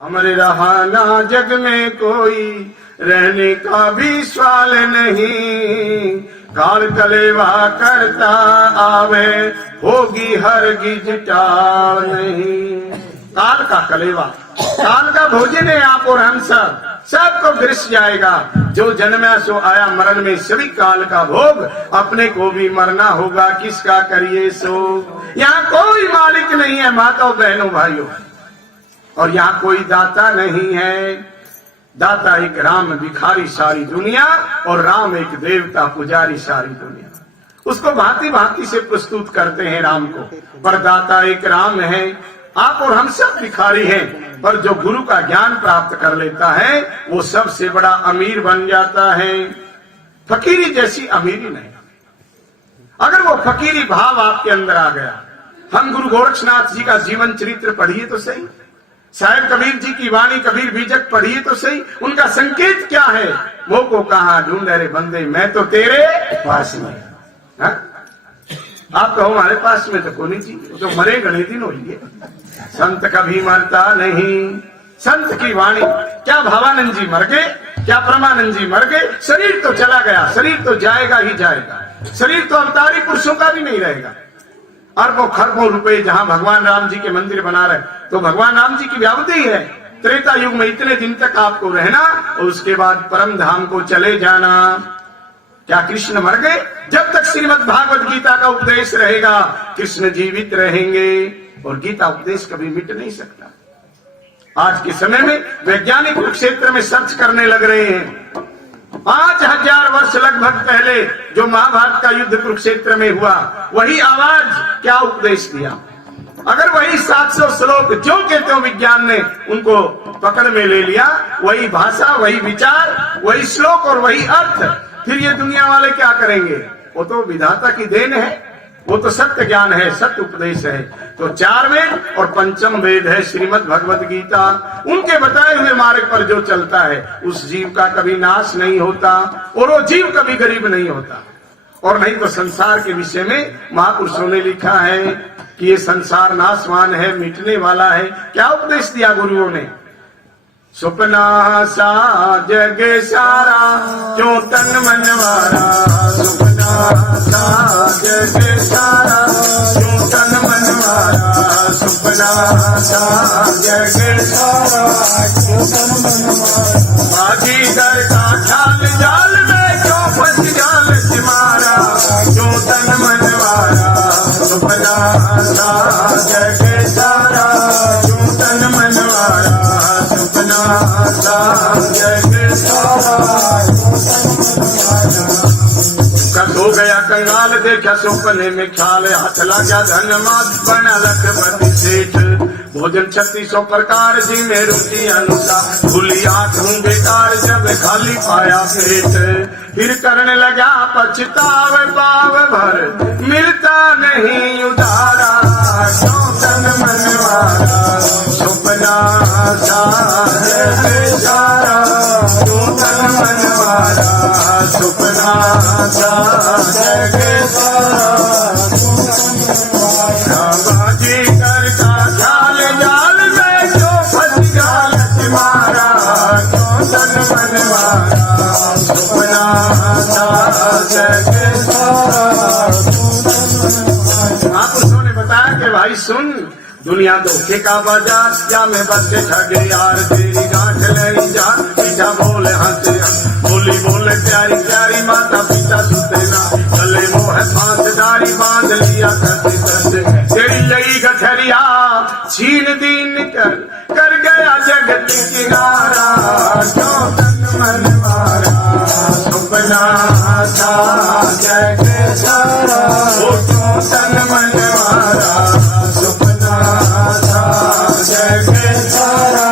हमरे रहा ना जग में कोई रहने का भी सवाल नहीं, काल कलेवा करता आवे होगी हरगिज टाल नहीं। काल का कलेवा, काल का भोजन है आप और हम सबको गिरस जाएगा। जो जन्मा सो आया मरण में, सभी काल का भोग, अपने को भी मरना होगा, किसका करिए सो। यहाँ कोई मालिक नहीं है माताओं बहनों भाइयों, और यहाँ कोई दाता नहीं है। दाता एक राम भिखारी सारी दुनिया, और राम एक देवता पुजारी सारी दुनिया। उसको भांति भांति से प्रस्तुत करते हैं राम को, पर दाता एक राम है। आप और हम सब भिखारी हैं, पर जो गुरु का ज्ञान प्राप्त कर लेता है वो सबसे बड़ा अमीर बन जाता है। फकीरी जैसी अमीरी नहीं। अगर वो फकीरी भाव आपके अंदर आ गया, हम गुरु गोरक्षनाथ जी का जीवन चरित्र पढ़िए तो सही, साहेब कबीर जी की वाणी कबीर बीजक पढ़िए तो सही। उनका संकेत क्या है? वो को कहा ढूंढे रे बंदे, मैं तो तेरे पास में। हा? आप कहो हमारे पास में तो कोई जी, तो मरे गणे दिन होइए। संत कभी मरता नहीं। संत की वाणी, क्या भावानंद जी मर गए, क्या परमानंद जी मर गए, शरीर तो चला गया, शरीर तो जाएगा ही जाएगा। शरीर तो अवतारी पुरुषों का भी नहीं रहेगा। अरबों खरबों रुपए जहां भगवान राम जी के मंदिर बना रहे, तो भगवान राम जी की व्यावधि है त्रेता युग में इतने दिन तक आपको रहना, और उसके बाद परम धाम को चले जाना। क्या कृष्ण मर गए? जब तक श्रीमद् भागवत गीता का उपदेश रहेगा कृष्ण जीवित रहेंगे, और गीता उपदेश कभी मिट नहीं सकता। आज के समय में वैज्ञानिक कुरुक्षेत्र में सर्च करने लग रहे हैं। 5000 वर्ष लगभग पहले जो महाभारत का युद्ध कुरुक्षेत्र में हुआ, वही आवाज क्या उपदेश दिया। अगर वही 700 श्लोक जो कहते हो विज्ञान ने उनको पकड़ में ले लिया, वही भाषा, वही विचार, वही श्लोक और वही अर्थ, फिर ये दुनिया वाले क्या करेंगे? वो तो विधाता की देन है, वो तो सत्य ज्ञान है, सत्य उपदेश है। तो 4 वेद और पंचम वेद है श्रीमद् भगवत गीता। उनके बताए हुए मार्ग पर जो चलता है उस जीव का कभी नाश नहीं होता, और वो जीव कभी गरीब नहीं होता। और नहीं तो संसार के विषय में महापुरुषों ने लिखा है कि ये संसार नाशवान है, मिटने वाला है। क्या उपदेश दिया गुरुओं ने? सुपना सा जग सारा क्यों तन मनवारा, सुपना सा जग सारा क्यों तन मनवारा, सुपना सा जग सारा क्यों तन मनवारा। बाजीगर का ख्याल जाल में क्यों फंस जाल तुम्हारा, क्यों तन मनवारा, सुपना सा जग सारा क्यों तन मनवारा, कद हो गया कंगाल देखा सपने में ख्याल, हाथ लगा धन मात बना लखपति सेठ। भोजन 3600 प्रकार जी में रुचि अनुसार, खुली आंख हूँ बेकार जब खाली पाया पेट। फिर करने लगा पछताव पाव भर मिलता नहीं उधारा, क्यों तन मनवारा, सुपना सा जग सारा क्यों तन मनवारा, सुपना सा जग सारा क्यों तन मनवारा। बाजीगर का ख्याल जाल में जो फंस जाल तुम्हारा, क्यों तन मनवारा, सुपना सा जग सारा क्यों तन मनवारा। महापुरुषों ने बताया कि भाई सुन, दुनिया धोखे का बाजार, क्या में बच्चे ठगे यार, तेरी गांठ ले जा मीठा बोले हंसे, बोली बोले प्यारी प्यारी माता पिता सुते ना, गले मोह फांसदारी बांध लिया करते करते। तेरी लई गठरिया छीन दीन कर गया जगत किनारा, क्यों तन मनवारा, सुपना सा जग सारा क्यों तन मनवारा, सुपना सा जग सारा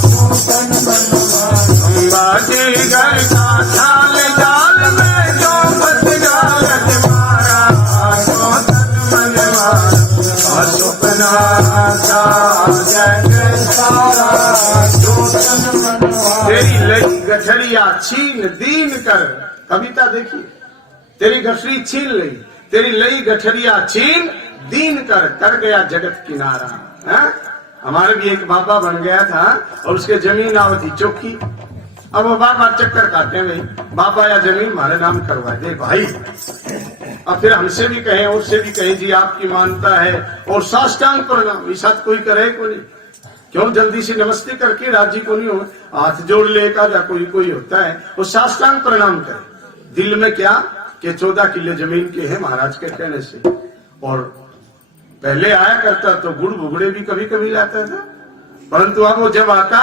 क्यों तन मनवारा। बाजीगर का ख्याल जाल में जो फंस जाल तुम्हारा, क्यों तन मनवारा, सुपना सा जग सारा क्यों तन मनवारा। तेरी लई गठरिया छीन दीन कर, कविता देखिए, तेरी गठरी छीन ली, तेरी लई गठरिया छीन दीन कर गया जगत किनारा। हमारे भी एक बाबा बन गया था और उसके जमीन आवती चौकी। अब वो बार बार चक्कर काटते हैं, भाई बाबा या जमीन हमारे नाम करवा दे भाई। अब फिर हमसे भी कहें और से भी कहें जी आपकी मानता है और साष्टांग प्रणाम ऐसा कोई करे को नहीं। क्यों जल्दी से नमस्ते करके राजी को नहीं हो, हाथ जोड़ लेगा या कोई कोई होता है वो साष्टांग प्रणाम करे। दिल में क्या कि 14 किले जमीन के हैं महाराज के कहने से। और पहले आया करता तो गुड़ भुगड़े भी कभी कभी लाता था, परंतु अब वो जब आता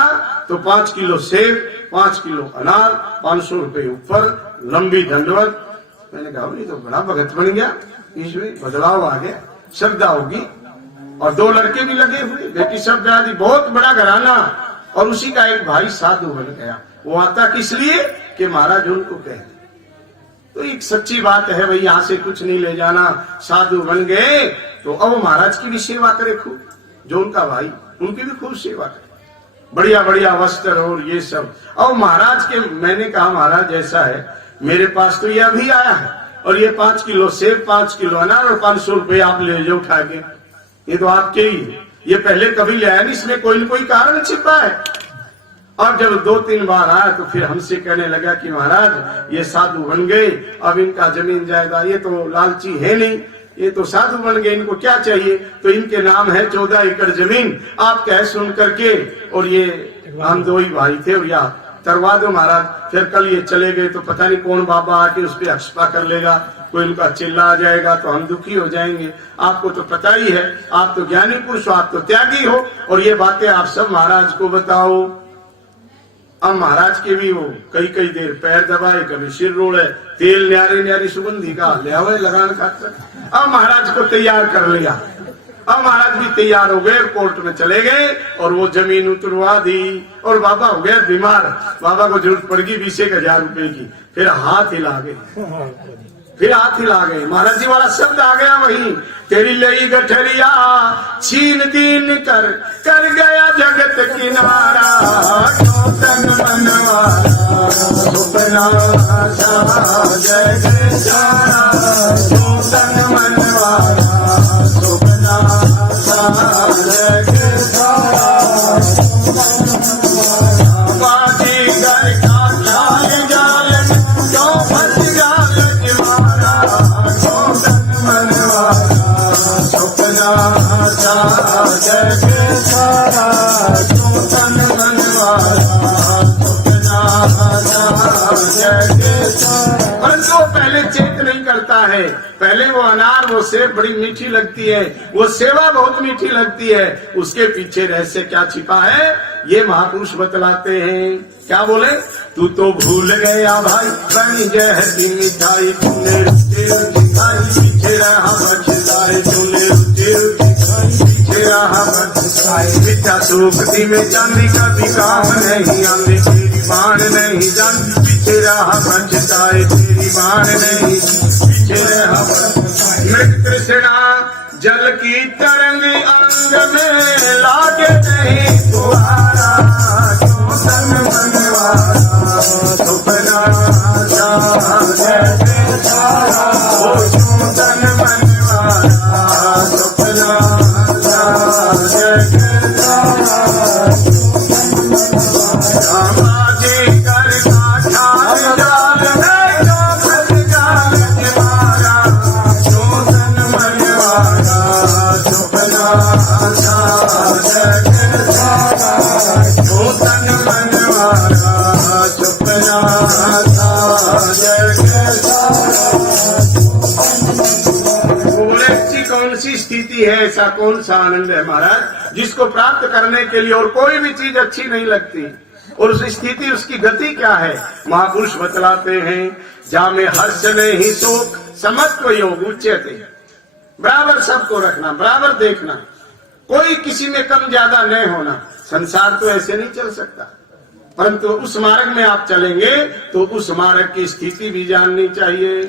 तो 5 किलो सेब, 5 किलो अनार, 500 रुपए ऊपर, लंबी दंडवत। मैंने कहा ये तो बड़ा भगत बन गया, इसमें बदलाव आ गया, श्रद्धा होगी। और 2 लड़के भी लगे हुए, बेटी सब आदि, बहुत बड़ा घराना। और उसी का एक भाई साधु बन गया। वो आता किस लिए कि महाराज उनको कहते। तो एक सच्ची बात है भाई, यहाँ से कुछ नहीं ले जाना। साधु बन गए तो अब महाराज की भी सेवा करे खूब, जो उनका भाई उनकी भी खूब सेवा करे, बढ़िया बढ़िया वस्त्र और ये सब। अब महाराज के मैंने कहा महाराज ऐसा है मेरे पास तो ये अभी आया है और ये 5 किलो सेब, 5 किलो अनार और 500 रुपए आप ले जाओ उठा के, ये तो आपके ही है। ये पहले कभी ले आया नहीं, इसमें कोई न कोई कारण छिपा है। और जब 2-3 बार आया तो फिर हमसे कहने लगा कि महाराज ये साधु बन गए, अब इनका जमीन जायदाद, ये तो लालची है नहीं, ये तो साधु बन गए, इनको क्या चाहिए। तो इनके नाम है 14 एकड़ जमीन, आप कह सुन करके। और ये हम 2 ही भाई थे और या करवा दो महाराज। फिर कल ये चले गए तो पता नहीं कौन बाबा आके उस पर हक्सपा कर लेगा, कोई उनका चिल्ला आ जाएगा तो हम दुखी हो जाएंगे। आपको तो पता ही है, आप तो ज्ञानी पुरुष हो, आप तो त्यागी हो, और ये बातें आप सब महाराज को बताओ। अब महाराज के भी वो कई देर पैर दबाए, कभी सिर रोड़े, तेल न्यारी न्यारी सुगंधी का ले आवे लगान खातर। अब महाराज को तैयार कर लिया। अब महाराज भी तैयार हो गए, कोर्ट में चले गए और वो जमीन उतरवा दी। और बाबा हो गया बीमार, बाबा को जरूरत पड़गी 20,000 रुपए की। फिर हाथ हिला गए, फिर हाथ हिला गए। महाराज जी वाला शब्द आ गया वही, तेरी लई गठरिया छीन दीन कर गया जगत किनारा। तन मनवारा सुपना जय जय सारा, तन मनवारा सुपना जय जय सारा। बाजी घर का जाल जाल जो फंस जाल किनारा, तन मनवारा सुपना जय जय सारा, तन मनवारा परंतु पहले चेक नहीं करता है। पहले वो अनार, वो सेब बड़ी मीठी लगती है, वो सेवा बहुत मीठी लगती है, उसके पीछे रहस्य क्या छिपा है ये महापुरुष बतलाते हैं। क्या बोले, तू तो भूल गया भाई बनी जहर की मिठाई, तूने रुचि रुचि खाई पीछे रहा बचताए, तूने रुचि रुचि खाई पीछे रहा बचताए। मिठा सूखती में चांदी कभी काम नहीं आंदी, तेरी बाण नहीं जान पीछे रहा बचताए, तेरी बाण नहीं पीछे रहा बचताए। मृत कृष्णा जल की तरंग अंग में लागे नहीं तुम्हारा, क्यों तन मनवारा सुपना जय जय सारा, क्यों तन मनवारा सुपना जय जय सारा। बाजी कर ठाठ जाल में जो फंस जाल किनारा, क्यों तन मनवारा सुपना जय जय सारा, क्यों तन मनवारा सुपना जय जय सारा। ऐसी कौन सी स्थिति है, ऐसा कौन सा आनंद है महाराज जिसको प्राप्त करने के लिए और कोई भी चीज अच्छी नहीं लगती। और उस स्थिति, उसकी गति क्या है महापुरुष बतलाते हैं। जा में हर्ष नहीं शोक समत्व योग उच्यते, बराबर सबको रखना, बराबर देखना, कोई किसी में कम ज्यादा नहीं होना। संसार तो ऐसे नहीं चल सकता, परंतु उस मार्ग में आप चलेंगे तो उस मार्ग की स्थिति भी जाननी चाहिए।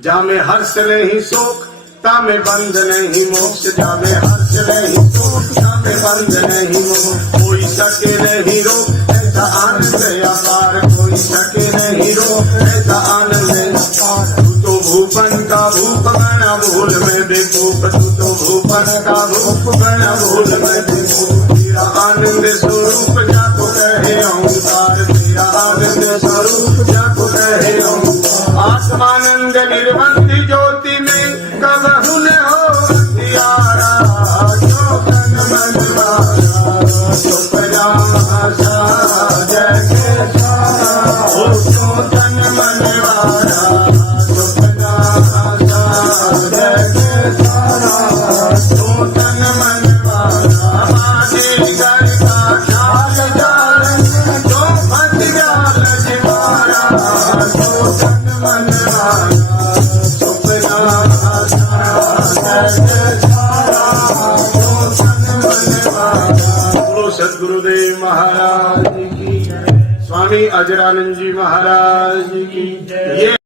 जा में हर्ष नहीं शोक तामे बंध नहीं मोक्ष, जामे हर्ष नहीं शोक तामे बंध नहीं मोक्ष। कोई सके नहीं रोक ऐसा आनंद अपार, कोई सके नहीं रोक ऐसा आनंद अपार। तू तो भूपन का भूप बना भूल में बेकूफ, तू तो भूपन का भूप बना भूल में बेकूफ। तेरा आनंद स्वरूप जप कहे ओंकार तेरा आनंद स्वरूप जप कहे ओंकार आत्मानंद निर्बंध ज्योति में कबहु न हो अंधियारा जो तन मन मारा तो प्रजा जय सारा तो तन मन मारा तो प्रजा जय सारा तो तन मन मारा आगे घर का ख्याल जाल तो मत जाल जिवारा तो तन मन मारा तो प्रजा जय सारा तो तन मन मारा। बोलो सद्गुरुदेव महाराज की जय। स्वामी अजरानंद जी महाराज की जय।